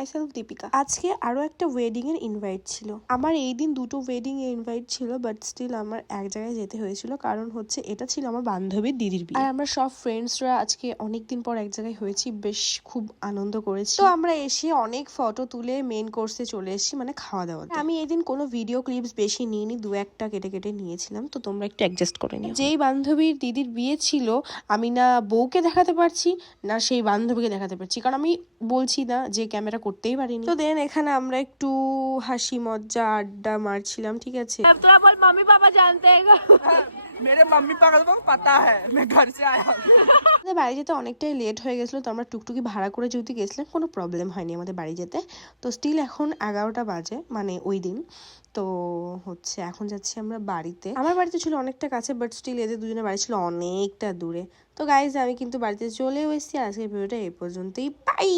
Myself Deepika. আজকে আরো একটা ওয়েডিং এর ইনভাইট ছিল। আমার এই দিন দুটো ওয়েডিং এর ইনভাইট ছিল, বাট স্টিল আমার এক জায়গায় যেতে হয়েছিল, কারণ হচ্ছে এটা ছিল আমার বান্ধবীর দিদির বিয়ে। আর আমরা সব ফ্রেন্ডসরা আজকে অনেকদিন পর এক জায়গায় হয়েছি, বেশ খুব আনন্দ করেছি। তো আমরা এসে অনেক ফটো তুলে মেন কোর্সে চলে এসেছি, মানে খাওয়া দাওয়া। আমি এই দিন কোনো ভিডিও ক্লিপস বেশি নিইনি, দু একটা কেটে কেটে নিয়েছিলাম, তো তোমরা একটু অ্যাডজাস্ট করে নিও। যেই বান্ধবীর দিদির বিয়ে ছিল, আমি না বউকে দেখাতে পারছি না সেই বান্ধবীকে দেখাতে পারছি, কারণ আমি বলছি না যে ক্যামেরা করতেই পারিনি। তো দেন এখানে আমরা একটু হাসি মজা আড্ডা মারছিলাম, ঠিক আছে। তোরা বল মাম্মি পাপা জানতে मेरे मम्मी पापा को पता है मैं घर से आया हूँ। আমাদের বাড়ি যেতে অনেকটাই লেট হয়ে গেছিলো, তো আমরা টুকটুকি ভাড়া করে যেহেতু গেছিলাম কোনো প্রবলেম হয়নি আমাদের বাড়ি যেতে। তো স্টিল এখন 11টা বাজে, মানে ওই দিন। তো হচ্ছে এখন যাচ্ছি আমরা বাড়িতে। আমার বাড়িতে ছিল অনেকটা কাছে, বাট স্টিল এদের দুজনের বাড়ি ছিল অনেকটা দূরে। তো গাইজ আমি কিন্তু বাড়িতে চলেও এসেছি। আজকের ভিডিওটা এই পর্যন্তই, বাই।